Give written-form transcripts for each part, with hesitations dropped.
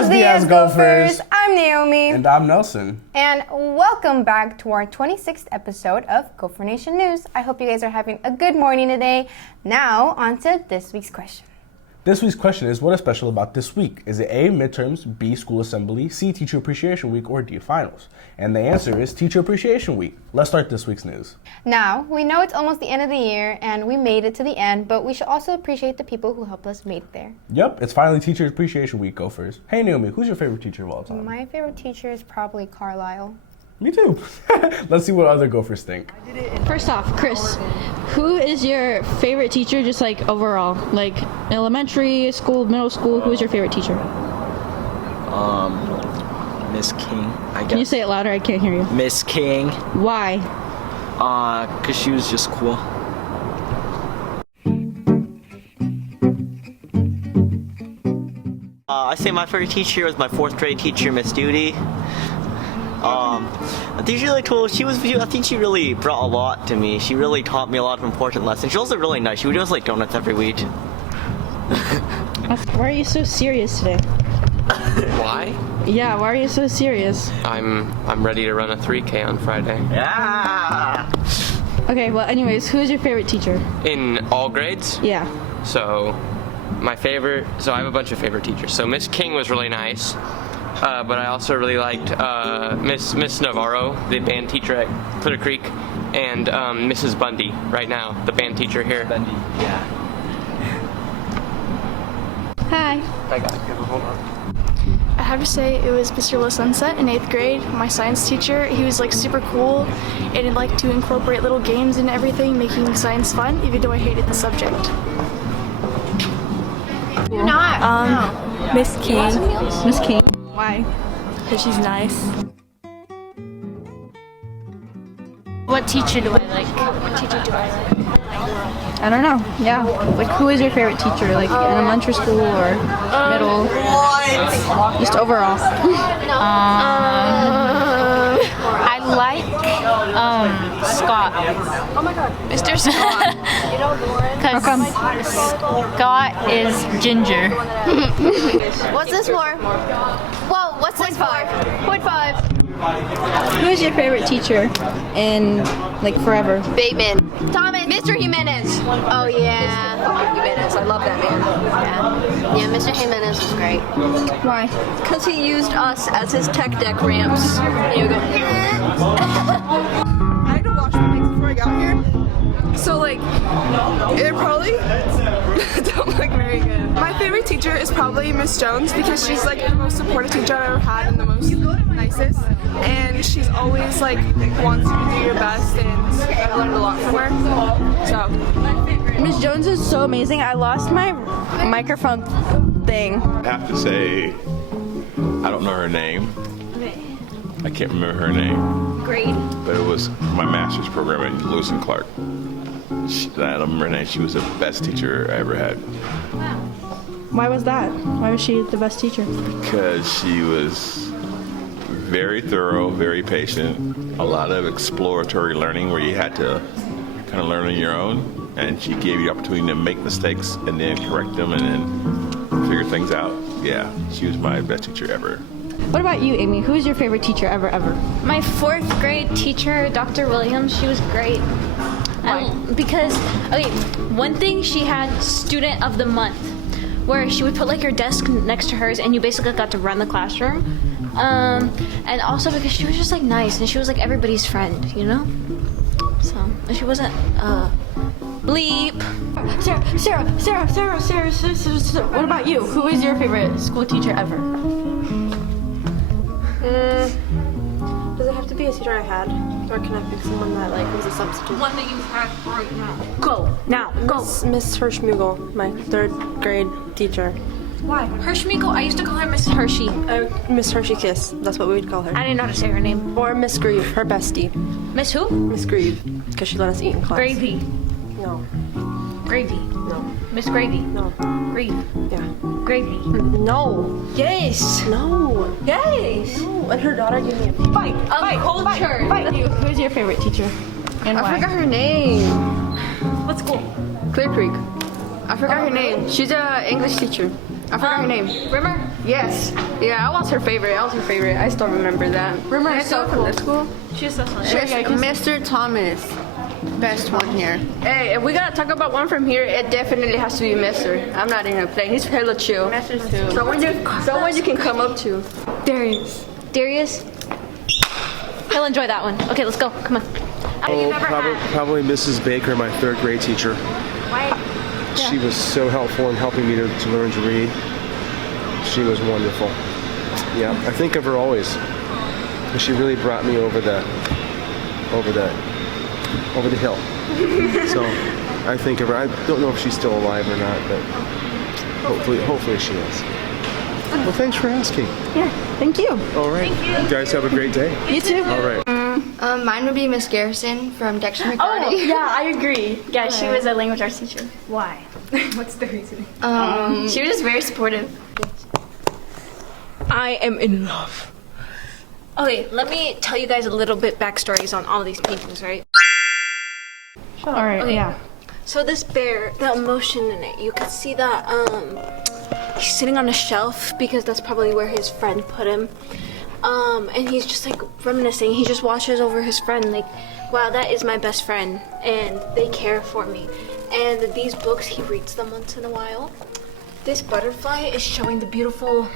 Buenos Dias, Gophers! I'm Naomi. And I'm Nelson. And welcome back to our 26th episode of Gopher Nation News. I hope you guys are having a good morning today. Now, on to this week's question. This week's question is, what is special about this week? Is it A, midterms, B, school assembly, C, teacher appreciation week, or D, finals? And the answer is teacher appreciation week. Let's start this week's news. Now, we know it's almost the end of the year and we made it to the end, but we should also appreciate the people who helped us make it there. Yep, it's finally teacher appreciation week, Gophers. Hey Naomi, who's your favorite teacher of all time? My favorite teacher is probably Carlisle. Me too. Let's see what other Gophers think. First off, Chris, who is your favorite teacher just like overall? Like elementary, school, middle school, who is your favorite teacher? Miss King, I guess. Can you say it louder? I can't hear you. Miss King. Why? 'Cause she was just cool. I say my favorite teacher was my 4th grade teacher, Miss Duty. I think she really cool. I think she really brought a lot to me. She really taught me a lot of important lessons. She was also really nice. She would do us like donuts every week. Why are you so serious today? Why? Yeah, why are you so serious? I'm ready to run a 3K on Friday. Yeah. Okay, well anyways, who is your favorite teacher? In all grades? Yeah. So I have a bunch of favorite teachers. So Miss King was really nice. But I also really liked Miss Navarro, the band teacher at Clear Creek, and Mrs. Bundy right now, the band teacher here. Bundy. Yeah. Hi. Hold on. I have to say it was Mr. La Sunset in 8th grade, my science teacher. He was like super cool and he'd like to incorporate little games and everything, making science fun, even though I hated the subject. You're not. Miss King, Miss King. Why? because she's nice. What teacher do I like? What teacher do I like? I don't know. Yeah. Like who is your favorite teacher? Like elementary school or middle? Just overall. I like Scott. Oh my god. Mr. Scott. Because Scott is ginger. What's this for? Whoa, what's this for? 0.5. Who is your favorite teacher in like forever? Bateman. Thomas. Mr. Jimenez. Oh, yeah. Jimenez. I love that man. Yeah, Mr. Jimenez was great. Why? Because he used us as his tech deck ramps. You go. I had to wash my legs before I got here. So like, it probably don't look very good. My favorite teacher is probably Miss Jones because she's like the most supportive teacher I've ever had and the most nicest. And she's always like wants you to do your best, and I've learned a lot from her. So, Miss Jones is so amazing. I lost my microphone thing. I have to say, I don't know her name. I can't remember her name. Grade. But it was my master's program at Lewis and Clark. I don't remember her name. She was the best teacher I ever had. Why was that? Why was she the best teacher? Because she was very thorough, very patient, a lot of exploratory learning where you had to kind of learn on your own, and she gave you the opportunity to make mistakes and then correct them and then figure things out. Yeah, she was my best teacher ever. What about you, Amy? Who is your favorite teacher ever? My 4th grade teacher, Dr. Williams, she was great. Because, one thing, she had Student of the Month, where she would put like your desk next to hers and you basically got to run the classroom. And also because she was just like nice and she was like everybody's friend, you know? So, and she wasn't, bleep. Sarah, what about you? Who is your favorite school teacher ever? does it have to be a teacher I had, or can I pick someone that like was a substitute? One that you have right now. Go, now, go. Miss Hirschmugel, my 3rd grade teacher. Why? Hershmiegel, I used to call her Miss Hershey. Miss Hershey Kiss, that's what we would call her. I didn't know how to say her name. Or Miss Grieve, her bestie. Miss who? Miss Grieve, because she let us eat in class. Gravy. No. Gravy. No. Miss Gravy. No. Grieve. Yeah. Gravy. No. Yes. No. Yes. No. And her daughter gave me a Fight. Culture. Who's your favorite teacher? And why? I forgot her name. What school? Clear Creek. I forgot her name. She's an English teacher. I forgot her name. Rimmer? Yes. Yeah, I was her favorite. I still remember that. Rimmer is so cool. From this school? She's so fun. Mr. Thomas. Best one here. Hey, if we gotta talk about one from here, it definitely has to be Mr. I'm not even gonna play. He's hella chill. Masters too. Someone you can come up to. Darius. He'll enjoy that one. Okay, let's go. Come on. Probably Mrs. Baker, my third grade teacher. Why? She was so helpful in helping me to learn to read. She was wonderful. Yeah, I think of her always. She really brought me over the hill. So I think of her. I don't know if she's still alive or not, but hopefully she is. Well, thanks for asking. Yeah, thank you. All right. Thank you. Guys, have a great day. You too. All right. Mine would be Miss Garrison from Dexter McCarty. Oh, yeah, I agree. Yeah, she was a language arts teacher. Why? What's the reason? She was just very supportive. I am in love. Okay, let me tell you guys a little bit backstories on all these paintings, right? All right, Okay. yeah. So this bear, the emotion in it, you could see that he's sitting on a shelf because that's probably where his friend put him. And he's just like reminiscing. He just watches over his friend like, wow, that is my best friend and they care for me. And these books, he reads them once in a while. This butterfly is showing the beautiful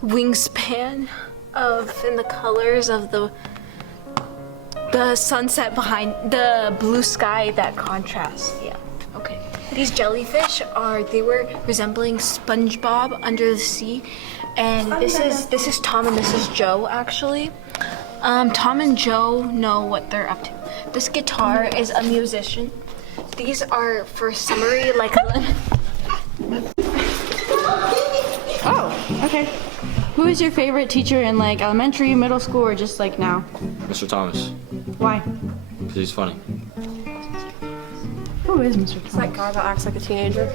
wingspan and the colors of the sunset behind the blue sky that contrasts. Yeah. Okay. These jellyfish they were resembling SpongeBob under the sea, and this is Tom and this is Joe actually. Tom and Joe know what they're up to. This guitar is a musician. These are for summary like. Oh, okay. Who is your favorite teacher in like elementary, middle school, or just like now? Mr. Thomas, Why? because he's funny. Who is Mr. Thomas? That guy that acts like a teenager.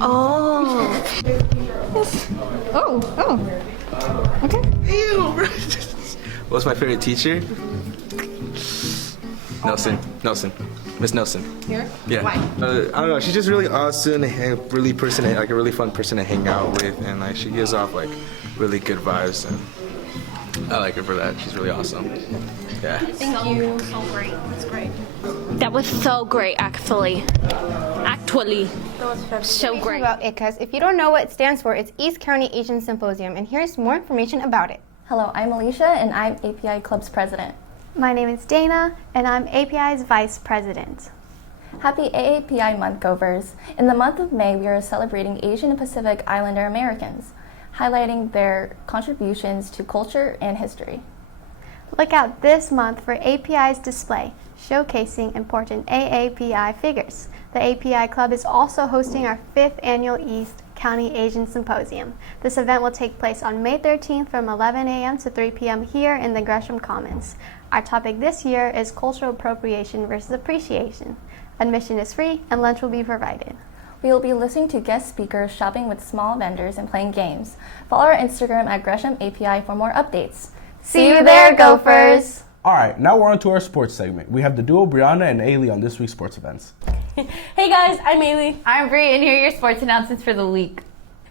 Oh. Oh. Okay. What's my favorite teacher? Nelson. Miss Nelson. Here? Yeah. Why? I don't know. She's just really awesome and a really fun person to hang out with, and like she gives off like really good vibes, and I like her for that. She's really awesome. Yeah. Thank you. So great. That's great. That was so great, actually. So great. About ICAS. If you don't know what it stands for, it's East County Asian Symposium, and here's more information about it. Hello, I'm Alicia, and I'm API Club's president. My name is Dana, and I'm API's vice president. Happy AAPI Month, Gophers. In the month of May, we are celebrating Asian and Pacific Islander Americans, highlighting their contributions to culture and history. Look out this month for API's display, showcasing important AAPI figures. The API Club is also hosting our 5th annual East County Asian Symposium. This event will take place on May 13th from 11 a.m. to 3 p.m. here in the Gresham Commons. Our topic this year is cultural appropriation versus appreciation. Admission is free and lunch will be provided. We will be listening to guest speakers, shopping with small vendors, and playing games. Follow our Instagram at Gresham API for more updates. See you there, Gophers! All right, now we're on to our sports segment. We have the duo Brianna and Ailey on this week's sports events. Hey guys, I'm Ailey. I'm Bree, and here are your sports announcements for the week.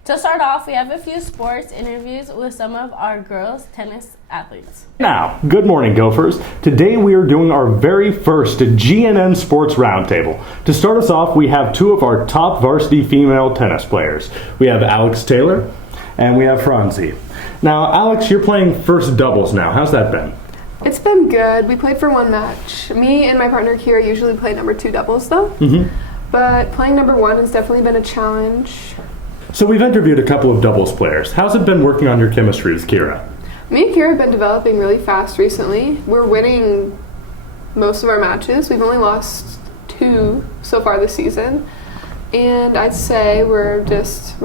To start off, we have a few sports interviews with some of our girls' tennis athletes. Now, good morning, Gophers. Today we are doing our very first GNN Sports Roundtable. To start us off, we have two of our top varsity female tennis players. We have Alex Taylor and we have Franzi. Now, Alex, you're playing first doubles now. How's that been? It's been good. We played for one match. Me and my partner Kira usually play number 2 doubles though. But playing number 1 has definitely been a challenge. So we've interviewed a couple of doubles players. How's it been working on your chemistry with Kira? Me and Kira have been developing really fast recently. We're winning most of our matches. We've only lost 2 so far this season. And I'd say we're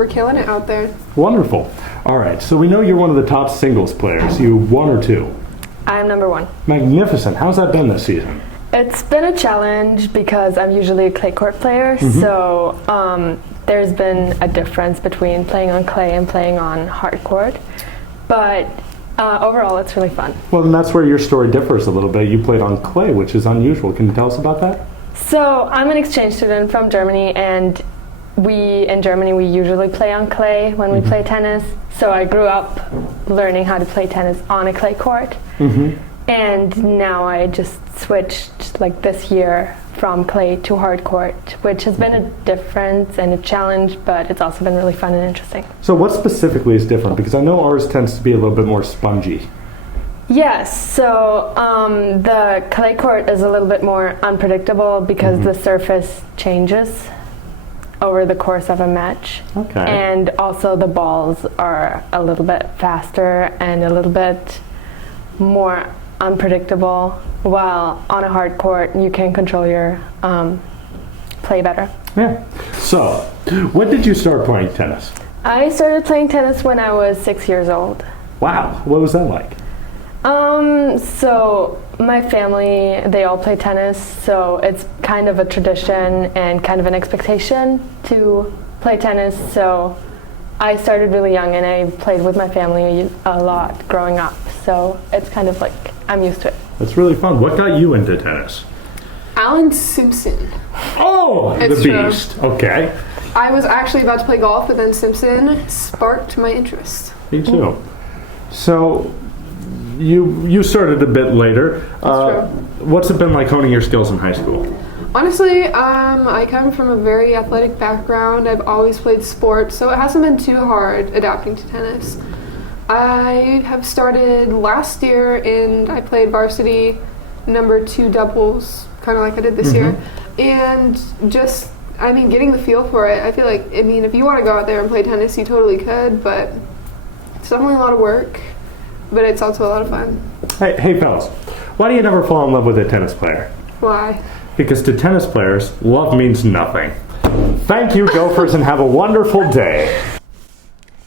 killing it out there. Wonderful. All right, so we know you're one of the top singles players. You 1 or 2? I'm number 1. Magnificent. How's that been this season? It's been a challenge because I'm usually a clay court player, so there's been a difference between playing on clay and playing on hard court. But overall, it's really fun. Well, then that's where your story differs a little bit. You played on clay, which is unusual. Can you tell us about that? So I'm an exchange student from Germany, and we in Germany we usually play on clay when we play tennis. So I grew up learning how to play tennis on a clay court. And now I just switched like this year from clay to hard court, which has been a difference and a challenge, but it's also been really fun and interesting. So what specifically is different? Because I know ours tends to be a little bit more spongy. Yes, so the clay court is a little bit more unpredictable because the surface changes over the course of a match. Okay. And also the balls are a little bit faster and a little bit more unpredictable, while on a hard court you can control your play better. Yeah. So, when did you start playing tennis? I started playing tennis when I was 6 years old. Wow. What was that like? So my family, they all play tennis, so it's kind of a tradition and kind of an expectation to play tennis. So I started really young and I played with my family a lot growing up. So it's kind of like I'm used to it. That's really fun. What got you into tennis? Alan Simpson. Oh, It's the true. beast. Okay. I was actually about to play golf, but then Simpson sparked my interest. Me too. So, you started a bit later. What's it been like honing your skills in high school? Honestly, I come from a very athletic background. I've always played sports, so it hasn't been too hard adapting to tennis. I have started last year and I played varsity number 2 doubles, kind of like I did this year. And just, I mean, getting the feel for it, I feel like, I mean, if you want to go out there and play tennis, you totally could, but it's definitely a lot of work, but it's also a lot of fun. Hey fellas, why do you never fall in love with a tennis player? Why? Because to tennis players, love means nothing. Thank you, Gophers, and have a wonderful day.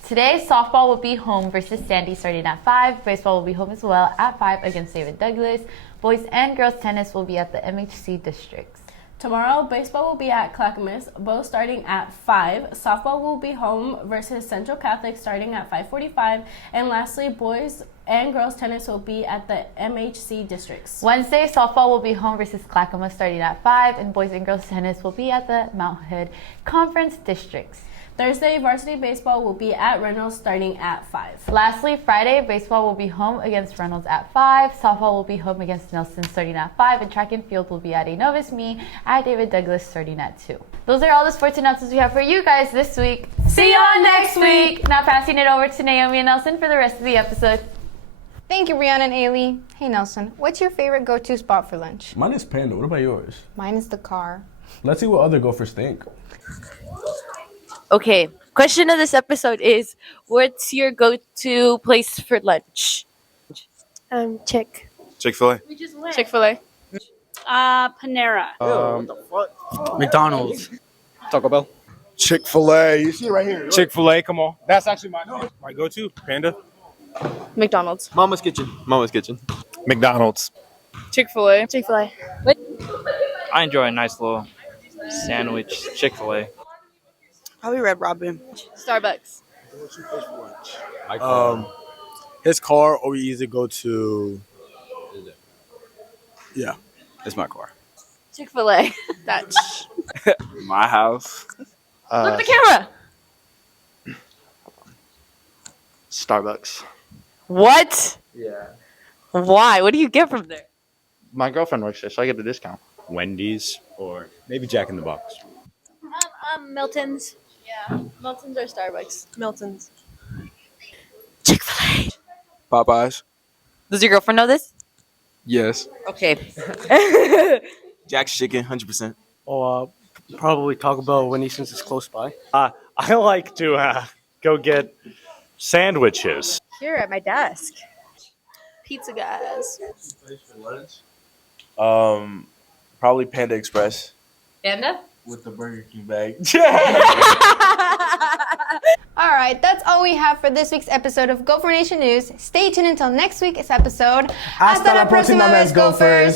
Today, softball will be home versus Sandy starting at 5. Baseball will be home as well at 5 against David Douglas. Boys and girls tennis will be at the MHC districts. Tomorrow, baseball will be at Clackamas, both starting at 5. Softball will be home versus Central Catholic starting at 5:45. And lastly, boys and girls tennis will be at the MHC districts. Wednesday, softball will be home versus Clackamas starting at 5. And boys and girls tennis will be at the Mount Hood Conference districts. Thursday, varsity baseball will be at Reynolds starting at 5. Lastly, Friday, baseball will be home against Reynolds at 5. Softball will be home against Nelson starting at 5. And track and field will be at A Novus Me at David Douglas starting at 2. Those are all the sports announcements we have for you guys this week. See y'all next week. Now passing it over to Naomi and Nelson for the rest of the episode. Thank you, Brianna and Ailey. Hey, Nelson, what's your favorite go-to spot for lunch? Mine is Panda. What about yours? Mine is the car. Let's see what other Gophers think. Okay, question of this episode is, what's your go-to place for lunch? Chick-fil-A. Chick-fil-A. Panera. McDonald's. Taco Bell. Chick-fil-A. You see it right here. Chick-fil-A, come on. That's actually my go-to. Panda. McDonald's. Mama's Kitchen. Mama's Kitchen. McDonald's. Chick-fil-A. Chick-fil-A. I enjoy a nice little sandwich. Chick-fil-A. Probably Red Robin. Starbucks. His car, or we either go to... Yeah, it's my car. Chick-fil-A. That's My house. look at the camera. Starbucks. What? Yeah. Why? What do you get from there? My girlfriend works there, so I get a discount. Wendy's or maybe Jack in the Box. Milton's. Yeah. Milton's or Starbucks? Milton's. Chick-fil-A. Popeyes. Does your girlfriend know this? Yes. Okay. Jack's Chicken, 100%. Oh, probably Taco Bell, Winnie, since it's close by. I like to go get sandwiches. Here at my desk. Pizza guys. Probably Panda Express. Panda? With the Burger King bag. All right, that's all we have for this week's episode of Gopher Nation News. Stay tuned until next week's episode. Hasta la próxima vez, Gophers.